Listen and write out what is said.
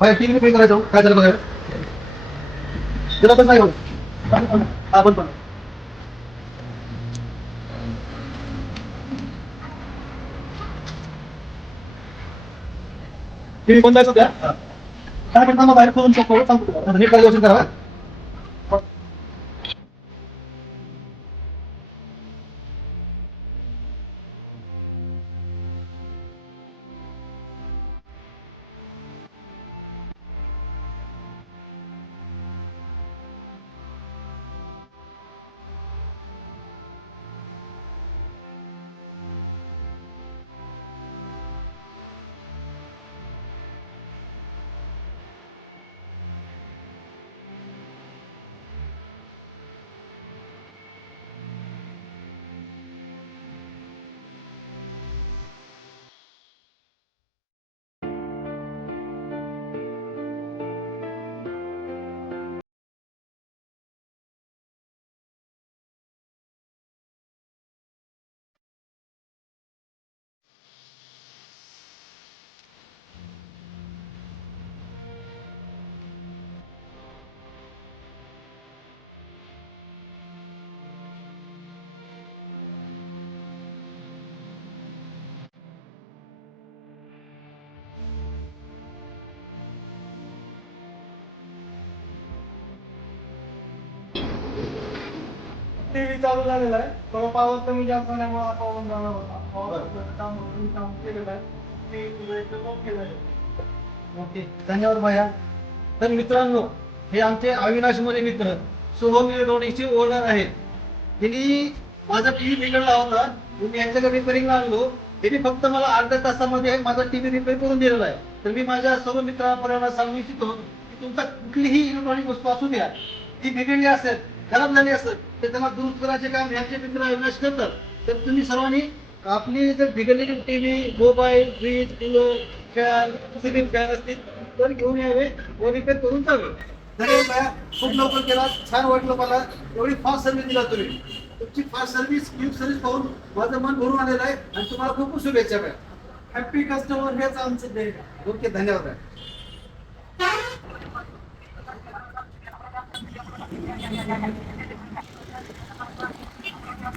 बाहेर TV repair करायचं हो. काय झालं बघायला त्याला पण नाही होत. हा पण टीव्ही बंद आहे सध्या. काय म्हणता मग बाहेर करून शकतो सांगतो नीट योजना करा. टीव्ही चालू झालेला आहे. थोडं पावर कमी जास्त झाल्यामुळे पावर झाला होता. काम केलेलं आहे. केलं आहे. ओके धन्यवाद भैया. तर मित्रांनो हे आमचे अविनाश मध्ये मित्र सोहम इलेक्ट्रॉनिक्सचे ओनर आहेत. त्यांनी माझा टीव्ही बिघडला होता. मी यांच्याकडे रिपेअरिंगला आणलो. त्यांनी फक्त मला अर्ध्या तासामध्ये माझा टीव्ही रिपेअर करून दिलेला आहे. तर मी माझ्या सर्व मित्रांपर्यंत सांगू इच्छितो की तुमचा कुठलीही इलेक्ट्रॉनिक वस्तू असू द्या ती बिघडली असेल खराब झाली असेल तर त्यांना दुरुस्त करायचे काम यांचे मित्र अविनाश करतात. तर तुम्ही सर्वांनी आपली जर बिघडलेली TV mobile fridge cooler fan ceiling fan असतील तर घेऊन यावे व रिपेअर करून जावे. धन्यवाद भैया. खूप लवकर केला. छान वाटलं मला. एवढी फास्ट सर्व्हिस दिला तुम्ही. तुमची फास्ट सर्व्हिस क्विक सर्व्हिस पाहून माझं मन भरून आलेलं आहे आणि तुम्हाला खूप खूप शुभेच्छा भैया. हॅपी कस्टमर हेच आमचं ध्येय. ओके धन्यवाद भैया.